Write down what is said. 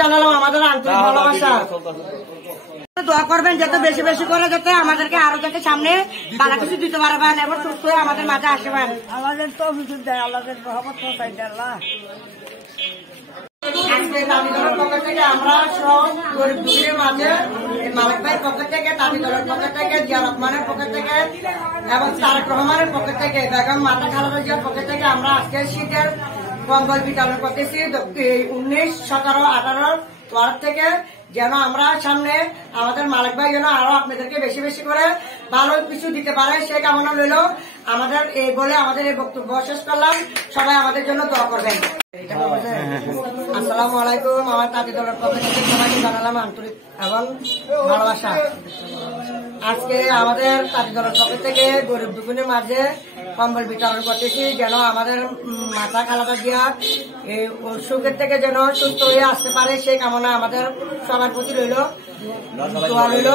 জানালাম আমাদের আন্তরিক ভালোবাসা। দোয়া করবেন যাতে বেশি বেশি করে যাতে আমাদেরকে আরো যাতে সামনে ভালো কিছু দিতে পারবেন এবং সুস্থ হয়ে আমাদের মাঝে আসবেন। আমাদের তো দেয় আল্লাহের রহমত পৌঁছাই দেয় আল্লাহ। আজকে দাবি দলের পক্ষ থেকে আমরা সব গরিব দুঃখীর মাঝে মালিক ভাইয়ের পক্ষ থেকে, দাবি দলের পক্ষ থেকে, জিয়া রহমানের পক্ষ থেকে এবং তারেক রহমানের পক্ষ থেকে, বেগম মাতা খালেদা জিয়ার পক্ষ থেকে আমরা আজকে শীতের কম্বল বিতরণ করতেছি 19, 17, 18 ওয়ার্ড থেকে, যেন আমরা সামনে আমাদের মালিক ভাই যেন আরো আপনাদেরকে বেশি বেশি করে ভালো কিছু দিতে পারে সে কামনা রইল। আমাদের এই বলে আমাদের এই বক্তব্য শেষ করলাম। সবাই আমাদের জন্য দোয়া করবেন। আসসালামু আলাইকুম। আমার তাঁতি দলের পক্ষ থেকে সবাইকে জানালাম আন্তরিক এবং ভালোবাসা। আজকে আমাদের তাঁতি দলের পক্ষ থেকে গরিব দুঃখীর মাঝে কম্বল বিতরণ করতেছি, যেন আমাদের মাতা খালেদা জিয়া এই অসুখের থেকে যেন সুস্থ হয়ে আসতে পারে সেই কামনা আমাদের সবার প্রতি রইল, দোয়া রইল।